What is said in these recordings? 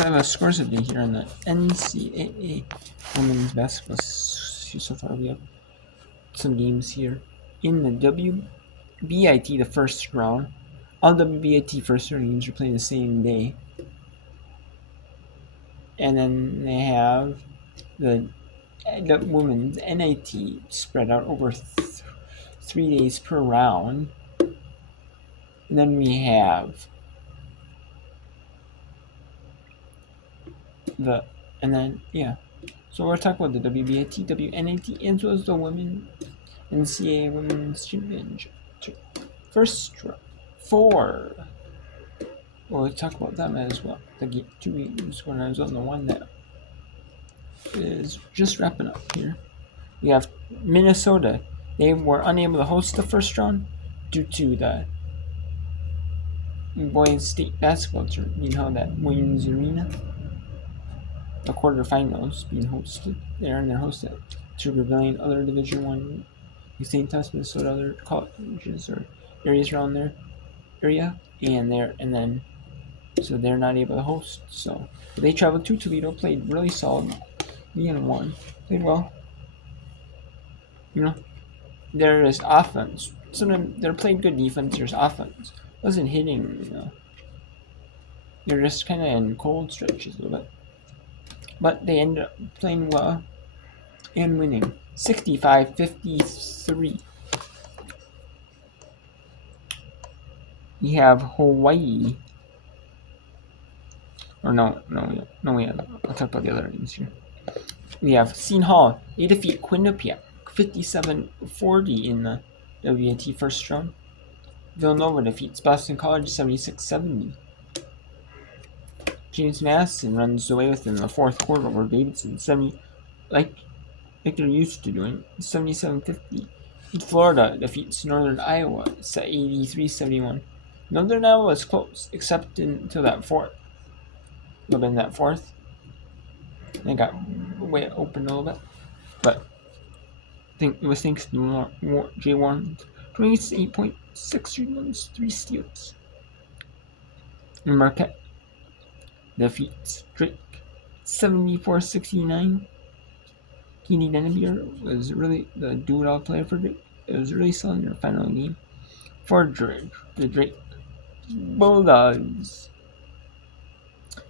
I have a scores update here on the NCAA women's basketball. So far, we have some games here in the WBIT, the first round. All WBIT first round games are playing the same day, and then they have the women's NIT spread out over 3 days per round. And then we have so we're talking about the WBIT, WNIT, as well as the women NCAA Women's Championship. First four. Well, we'll talk about them as well. The 2 games going on as well, and the one that is just wrapping up here. We have Minnesota. They were unable to host the first round due to the boys state basketball tournament being held at Williams Arena. The quarterfinals being hosted there, and they're hosted at two Brazilian other Division One, St. Thomas, Minnesota, other colleges or areas around their area, so they're not able to host. So they traveled to Toledo, played really solid, and won. Played well. There is offense. Sometimes they're playing good defense. There's offense. Wasn't hitting. They're just kind of in cold stretches a little bit. But they ended up playing well and winning 65-53. We have Hawaii. Or no, we have. I'll talk about the other names here. We have Seton Hall. They defeat Quinnipiac 57-40 in the WNIT first round. Villanova defeats Boston College 76-70. James Madison runs away within the fourth quarter over Davidson, like they're used to doing, 77-50. Florida defeats Northern Iowa 83-71. Northern Iowa was close, except until that fourth. Would have been that fourth. They got way open a little bit, but I think it was thanks to Jay Warren, 28.6 rebounds, 3 steals. And Marquette defeats Drake 74-69. Keeney Dennebier was really the do-it-all player for Drake. It was really solid in their final game for the Drake Bulldogs,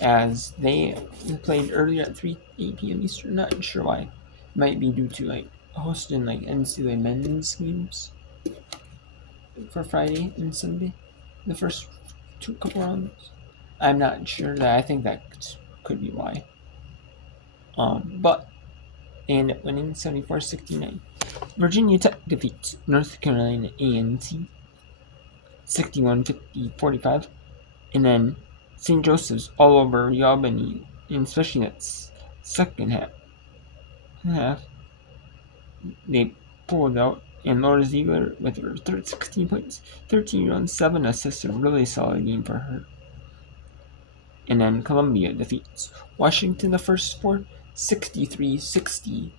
as they played earlier at 8 p.m. Eastern. Not sure why. Might be due to hosting NCAA men's games for Friday and Sunday, the first couple rounds. I'm not sure. I think that could be why. But they end up winning 74-69. Virginia Tech defeats North Carolina A&T 61-45, and then St. Joseph's all over Albany, and especially that second half, they pulled out. And Laura Ziegler with her 16 points, 13 runs, 7 assists, a really solid game for her. And then Columbia defeats Washington the first four, 63-60.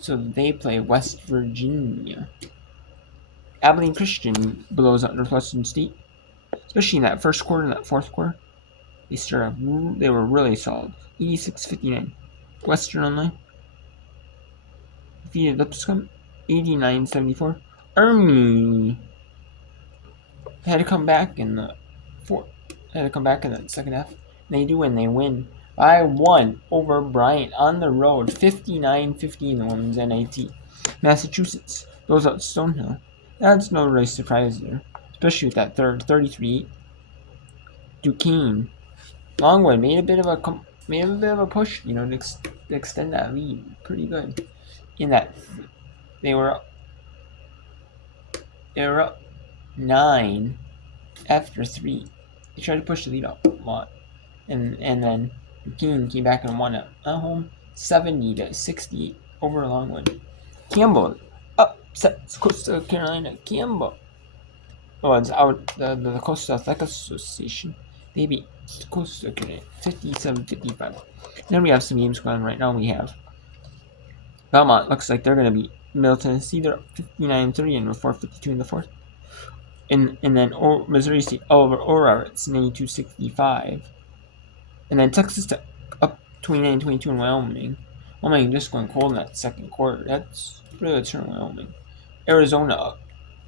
So they play West Virginia. Abilene Christian blows out Northwestern State, especially in that first quarter and that fourth quarter. They were really solid, 86-59. Western Online defeated Lipscomb 89-74. Army had to come back in the second half. They do, and they win by 1 over Bryant on the road, 59-50 in the women's NIT. Massachusetts blows out Stonehill. That's no really surprise there, especially with that third 33. Duquesne, Longwood made a bit of a push, to extend that lead pretty good. In that they were up 9 after 3. They tried to push the lead up a lot, and then Duquesne came back and won at home 70-68 over Longwood. Campbell upsets Coastal Carolina. Campbell it's out the Coastal Athletic Association. They beat Coastal Carolina 57-55. Then we have some games going on right now. We have Belmont. Looks like they're going to beat Middle Tennessee. They're up 59-30 and 4:52 in the fourth. And then Missouri State over Ora. It's 92-65. And then Texas Tech up 29-22 in Wyoming. Wyoming just going cold in that second quarter. That's really good turn Wyoming. Arizona up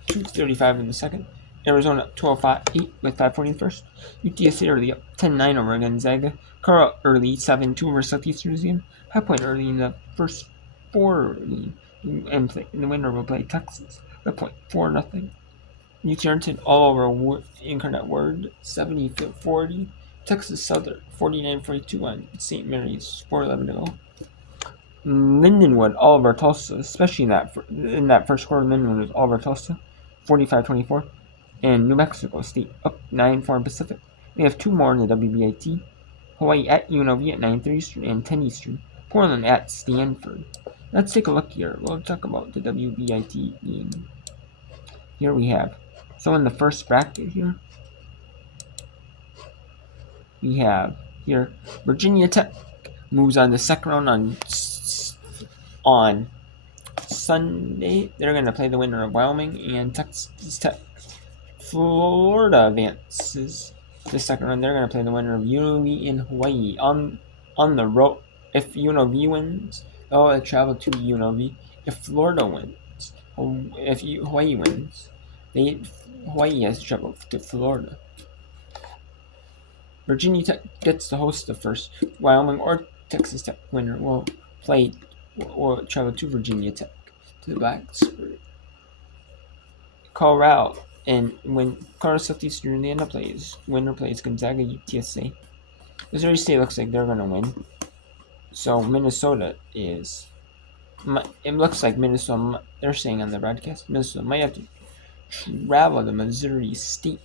2:35 in the second. Arizona up 12-8 with 5:40 in the first. UTSA early up 10-9 over Gonzaga. Carl early 7-2 over Southeastern Museum. High Point early in the first 4 and the winner will play Texas. High Point 4-0. UT all over Incarnate Word 70-40. Texas Southern 49-42 on St. Mary's 4:11 to go. Lindenwood all over Tulsa, especially in that first quarter. Lindenwood was all over Tulsa 45-24. And New Mexico State up 9-4 in Pacific. We have 2 more in the WBIT. Hawaii at UNLV at 9:30 Eastern and 10 Eastern. Portland at Stanford. Let's take a look here. We'll talk about the WBIT game. Here we have. So in the first bracket here, we have here Virginia Tech moves on the second round on Sunday. They're going to play the winner of Wyoming and Texas Tech. Florida advances to the second round. They're going to play the winner of UNLV in Hawaii on the road. If UNLV wins, they'll travel to UNLV. If Florida wins, if Hawaii wins, Hawaii has to travel to Florida. Virginia Tech gets to host the first. Wyoming or Texas Tech winner will travel to Virginia Tech to the Blacksburg. Colorado and when Colorado Southeastern Indiana winner plays Gonzaga UTSA. Missouri State looks like they're gonna win. So Minnesota is. It looks like Minnesota. They're saying on the broadcast, Minnesota might have to travel to Missouri State.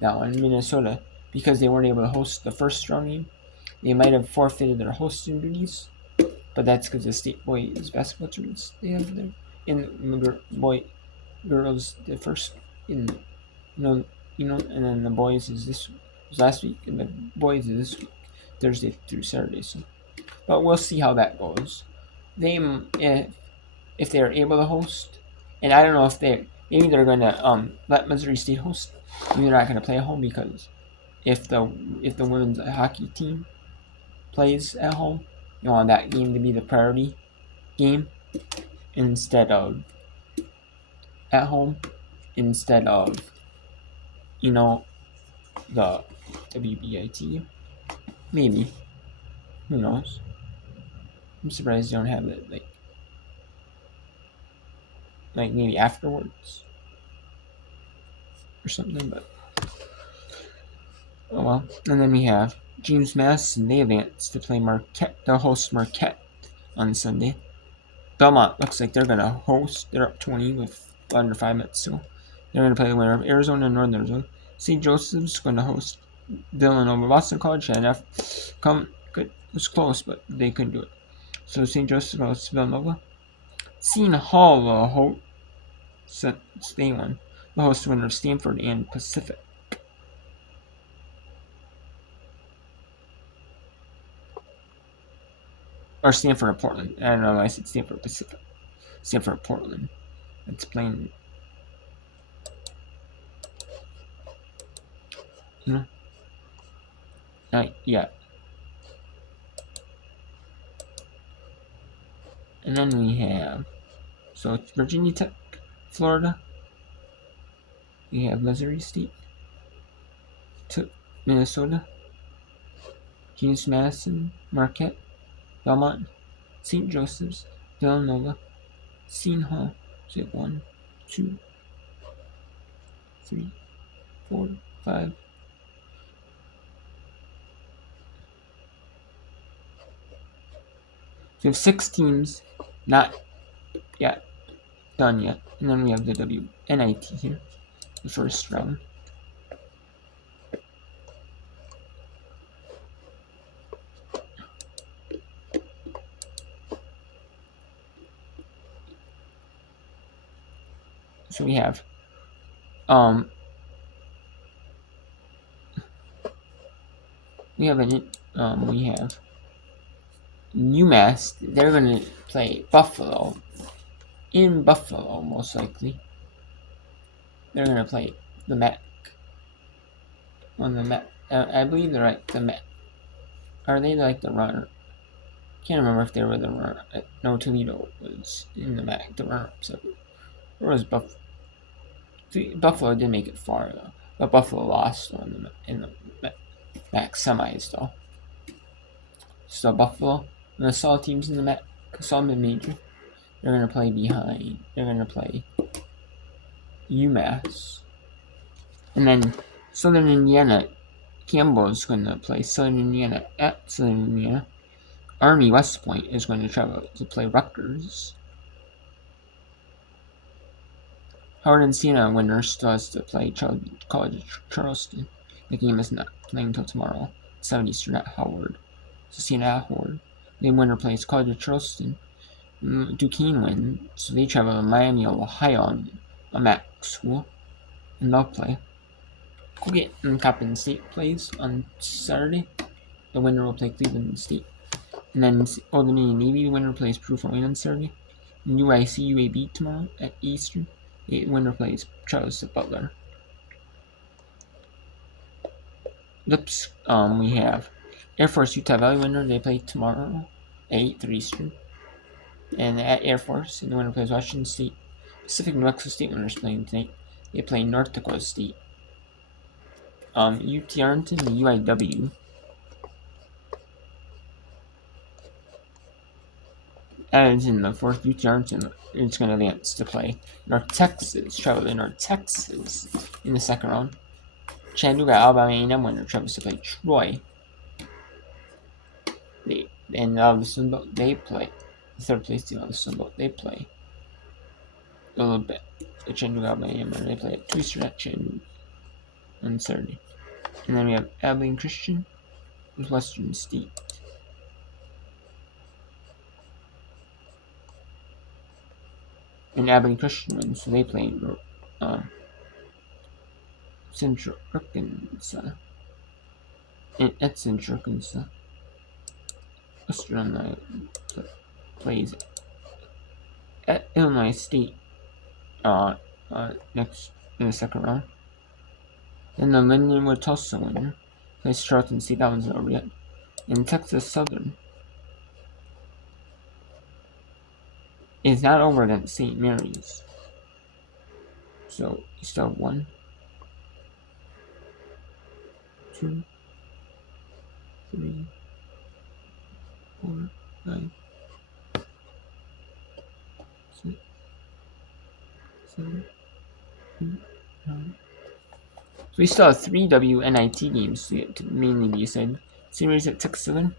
Now in Minnesota, because they weren't able to host the first round game, they might have forfeited their hosting duties. But that's because the state boys basketball tournaments they have there. In girls the first and then the boys was last week, and the boys is this week, Thursday through Saturday. So, but we'll see how that goes. They if they're able to host, and I don't know if maybe they're gonna let Missouri State host. Maybe they're not gonna play at home because if the women's hockey team plays at home, you want that game to be the priority game instead of at home, instead of the WBIT. Maybe. Who knows? I'm surprised they don't have it like maybe afterwards or something, but oh well. And then we have James Madison. They advance to play Marquette. They'll host Marquette on Sunday. Belmont looks like they're gonna host. They're up 20 with under 5 minutes, so they're gonna play the winner of Arizona and Northern Arizona. St. Joseph's gonna host Villanova. Boston College had enough. It was close, but they couldn't do it. So St. Joseph's gonna host Villanova. Seton Hall will host. They won. The host winner of Stanford and Pacific. Or Stanford or Portland. I don't know why I said Stanford Pacific. Stanford or Portland. It's plain. Not yet. And then we have. So it's Virginia Tech, Florida. We have Missouri State. Minnesota. James Madison, Marquette, Belmont, St. Joseph's, Villanova, Seton Hall. So 1, 2, 3, 4, 5. So we have 6 teams not yet done yet. And then we have the WNIT here, the first round. So we have we have UMass. They're gonna play Buffalo in Buffalo, most likely. They're gonna play the MAC on the MAC I believe they're like the Met. Are they like the runner? Can't remember if they were the runner. No, Toledo was in the Met, the runner. So or was Buffalo? Buffalo did make it far though, but Buffalo lost in the MAC semis though. So Buffalo and the solid teams in the MAC, solid mid-major, they're gonna play behind. They're gonna play UMass, and then Southern Indiana. Campbell is going to play Southern Indiana at Southern Indiana. Army West Point is going to travel to play Rutgers. Howard and Siena winner still has to play College of Charleston. The game is not playing until tomorrow, 7 Eastern at Howard. So Siena at Howard. The winner plays College of Charleston. Duquesne win, so they travel to Miami, Ohio, a MAC school, and they'll play. Colgate and Coppin State plays on Saturday. The winner will play Cleveland State. And then Old Dominion Navy, the winner plays Proof on Saturday. And UIC UAB tomorrow at Eastern. The winner plays Charles Butler. Lips, we have Air Force Utah Valley winner. They play tomorrow at 8:30 Eastern. And at Air Force, the winner plays Washington State. Pacific New Mexico State winners playing tonight. They play North Dakota State. UT Arlington and UIW. As in the fourth, UT Arlington is going to advance to play North Texas, travel to North Texas in the second round. Chattanooga, Alabama A&M winner travels to play Troy. The Sun Belt, they play the third place team of the Sun Belt. They play a little bit. The Chattanooga, Alabama A&M winner, they play at 2 Eastern at Chattanooga on Saturday. And then we have Abilene Christian with Western State. And Abilene Christian wins, so they play Central Arkansas. And at Central Arkansas, Western Illinois plays at Illinois State next in the second round. Then the Lindenwood Tulsa winner plays Charlton State. That one's not over yet. And Texas Southern is not over against St. Mary's. So you still have 1, 2, 3, 4, 5, 6, 7, 8, 9. So we still have 3 WNIT games to mainly be decided. St. Mary's at Texas Southern,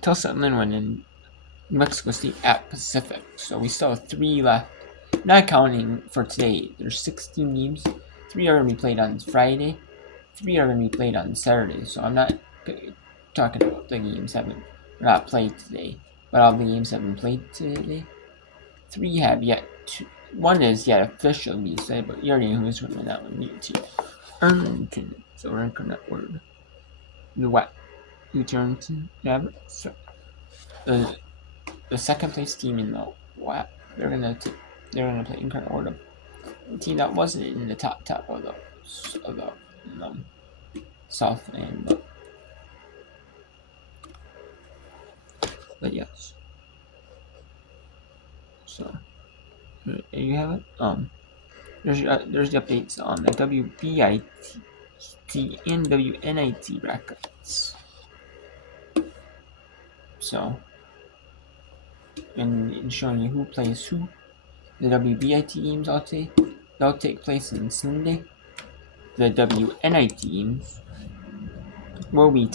Tulsa and Lindenwood, and New Mexico State at Pacific. So we still have 3 left. Not counting for today. There's 16 games. 3 are going to be played on Friday. 3 are going to be played on Saturday. So I'm not talking about the games that were not played today. But all the games that have been played today. 3 have yet to. 1 is yet officially decided, but you already know who's going to win that one. UT Arlington. So we're going to word. The what? UT Arlington. Yeah, so the second place team in the WAP, they're gonna play Incarnate Word, a team that wasn't in the top of the Southland, but yes. So there you have it. There's the updates on the WBIT and WNIT brackets. So. And showing you who plays who. The WBIT games they'll take place on Sunday. The WNIT games will be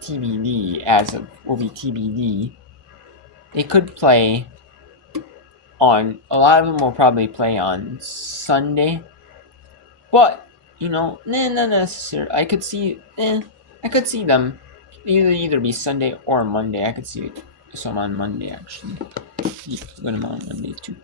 TBD. They could play on. A lot of them will probably play on Sunday, but not necessarily. I could see them either be Sunday or Monday. I could see some on Monday actually. Put them on Monday too.